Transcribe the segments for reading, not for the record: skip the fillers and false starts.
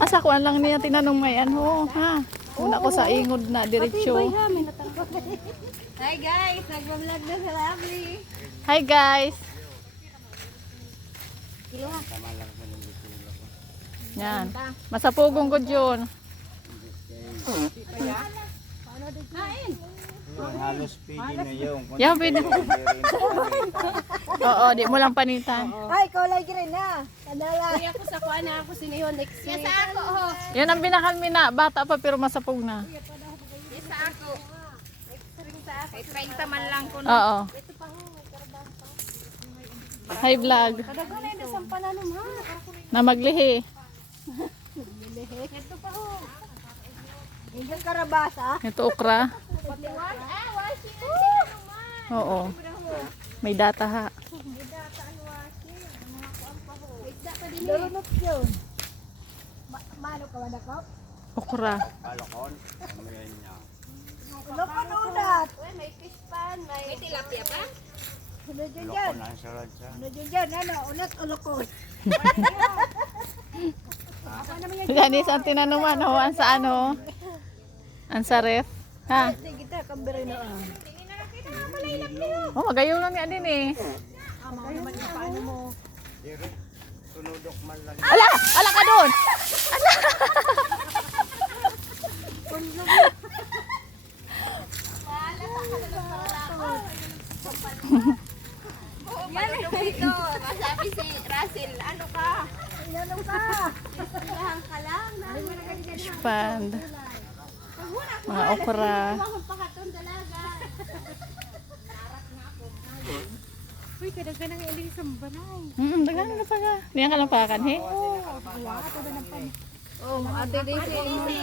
Asa ko lang niya tinanong may ano, ha? Una ko sa ingod na diretsyo. Hi guys, nagbablog na sa Lovely. Hi guys. Yan. Masapugong ko yun. Kain. Halos pili na yung. Yan, pwede. Oo, di mo lang panitan. Ay, ikaw lagi rin na. Kadala. Kaya ako sa kuha na ako sinihon next week. Yes, ako. Oh. Yan ang binakalmi na. Bata pa pero masapog na. Yes, ako. Kay 30 man lang ko. Oo. Hi vlog. Kadago na yung isang pananom ha. Na maglihi. Ito pa ho. Yung karabasa. Ito okra. Patiwan. Ah, washing. Oo. May data ha. Darunot yun. Mano ka wala ka? Okra. Kalokon. Amoyan niya. Lokon unat. May fish pan. May tilapia pa? Sunod yun dyan. Kalokon ang sarad siya. Sunod yun dyan. Ano? Unat o lokon? Ganis ang tinanuman ho. Ang sa ano? Ang sa ref. Ha? Sige ta, kambere na ah. Oh, magayon lang yan din eh. Ama ko naman yung paano mo. Dire. Tunudok man lang. Ala! Ala ka doon! Dito, masabi si Russell, ano ka? Ano ka? Ilahan ka lang. Expand. Mga okra. Uy, kadaga nang iling sa banay. Dagan na pa ka. Niyan ka lang pakan, he? Oh, ate Daisy.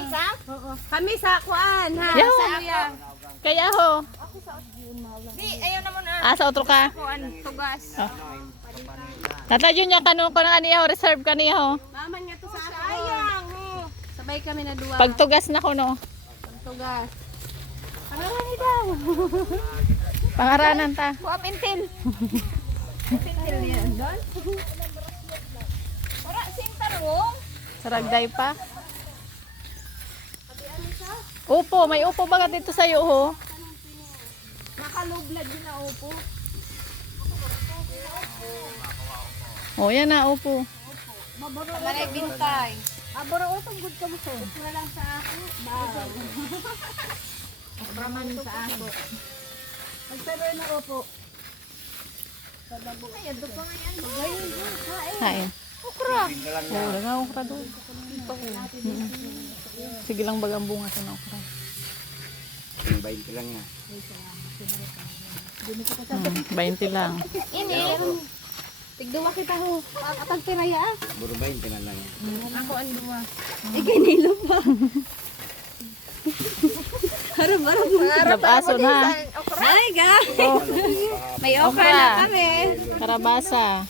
Kami sa kuan ha. Yaw. Sa luya. Kaya ho. Di, ayaw na muna. Ah, sa otro ka. Kuan, tugas. Oh. Natadyo niya kanong ko na kaniya ho. Reserve kaniya ho. Maman nga to sa ako. Sayang. Oh. Sabay kami na duwa. Pagtugas na ko no. Tugas. Pangarani daw. Pangaranan ta. Kuha pintil. Pintil yan doon. Ora, sing tarong. Saragday pa. Upo. May upo ba ka dito sa'yo ho? Nakalublad yun na upo. O, yan na upo. Maray bintay. Aboro utong good ka mo so. Wala lang sa ako. Baw. Raman sa ako. Magsabi na upo. Ay, ando pa nga yan. Hain. Okra. Oo, nga okra doon. Sige lang bagang bunga sa okra. 20 lang nga. 20 lang. Ini. Tigduwa kita ho. Atag tiraya ah. Buro 20 na lang yan. Ako ang duwa. Nilo pa. Harap-harap mo. Karabaso na. Ay, ga. Oh, May okra Okra. na kami. karabasa.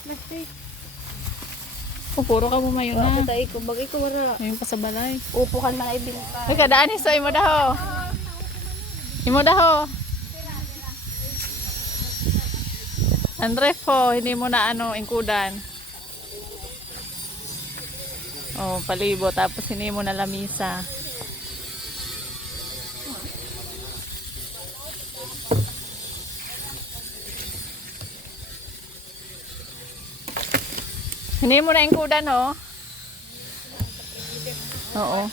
Oh, puro ka bumayo na. Tay ko, bagay ko wala. Ngayon pa sa balay. Upo kan man ay binta. Ay, kadaan sa imo daho. Imo daho. Andre po, hindi mo na ano, ingkudan. Oh, palibo. Tapos hindi mo na lamisa. Hindi mo na ingkudan, oh. Oo.